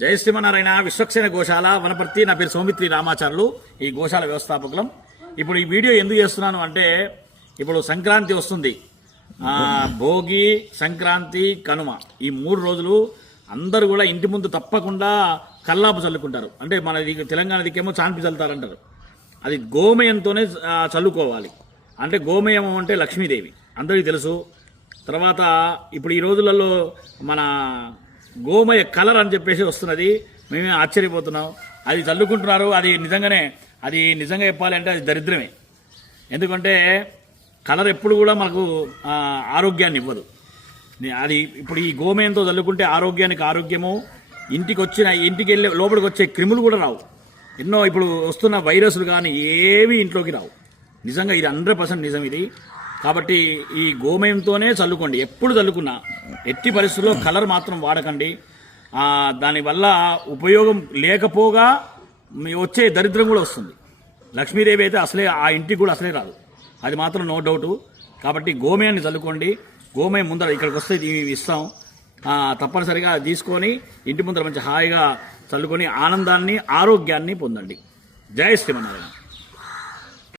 జై శ్రీమన్నారాయణ. విశ్వక్సేన గోశాల వనపర్తి. నా పేరు సౌమిత్రి రామాచార్యులు, ఈ గోశాల వ్యవస్థాపకులం. ఇప్పుడు ఈ వీడియో ఎందుకు చేస్తున్నాను అంటే, ఇప్పుడు సంక్రాంతి వస్తుంది. భోగి, సంక్రాంతి, కనుమ, ఈ 3 రోజులు అందరూ కూడా ఇంటి ముందు తప్పకుండా కల్లాపు చల్లుకుంటారు. అంటే మన తెలంగాణ దిక్కేమో చాన్పి చల్లుతారంటారు. అది గోమయంతోనే చల్లుకోవాలి. అంటే గోమయం అంటే లక్ష్మీదేవి అందరికీ తెలుసు. తర్వాత ఇప్పుడు ఈ రోజులలో మన గోమయ కలర్ అని చెప్పేసి వస్తున్నది. మేమే ఆశ్చర్యపోతున్నాం. అది చల్లుకుంటున్నారు. అది నిజంగా చెప్పాలంటే అది దరిద్రమే. ఎందుకంటే కలర్ ఎప్పుడు కూడా మనకు ఆరోగ్యాన్ని ఇవ్వదు. అది ఇప్పుడు ఈ గోమయంతో చల్లుకుంటే ఆరోగ్యానికి ఆరోగ్యము, ఇంటికి వెళ్ళే లోపలికి వచ్చే క్రిములు కూడా రావు. ఎన్నో ఇప్పుడు వస్తున్న వైరస్లు కానీ ఏవి ఇంట్లోకి రావు. నిజంగా ఇది 100% నిజం ఇది. కాబట్టి ఈ గోమయంతోనే చల్లుకోండి. ఎప్పుడు చల్లుకున్నా ఎట్టి పరిస్థితుల్లో కలర్ మాత్రం వాడకండి. దానివల్ల ఉపయోగం లేకపోగా వచ్చే దరిద్రం కూడా వస్తుంది. లక్ష్మీదేవి అయితే అసలే ఆ ఇంటికి కూడా అసలే రాదు, అది మాత్రం నో డౌటు. కాబట్టి గోమయాన్ని చల్లుకోండి. గోమయం ముందర ఇక్కడికి వస్తే ఇవి ఇస్తాం, తప్పనిసరిగా తీసుకొని ఇంటి ముందర మంచి హాయిగా చల్లుకొని ఆనందాన్ని, ఆరోగ్యాన్ని పొందండి. జై శ్రీమన్నారాయణ.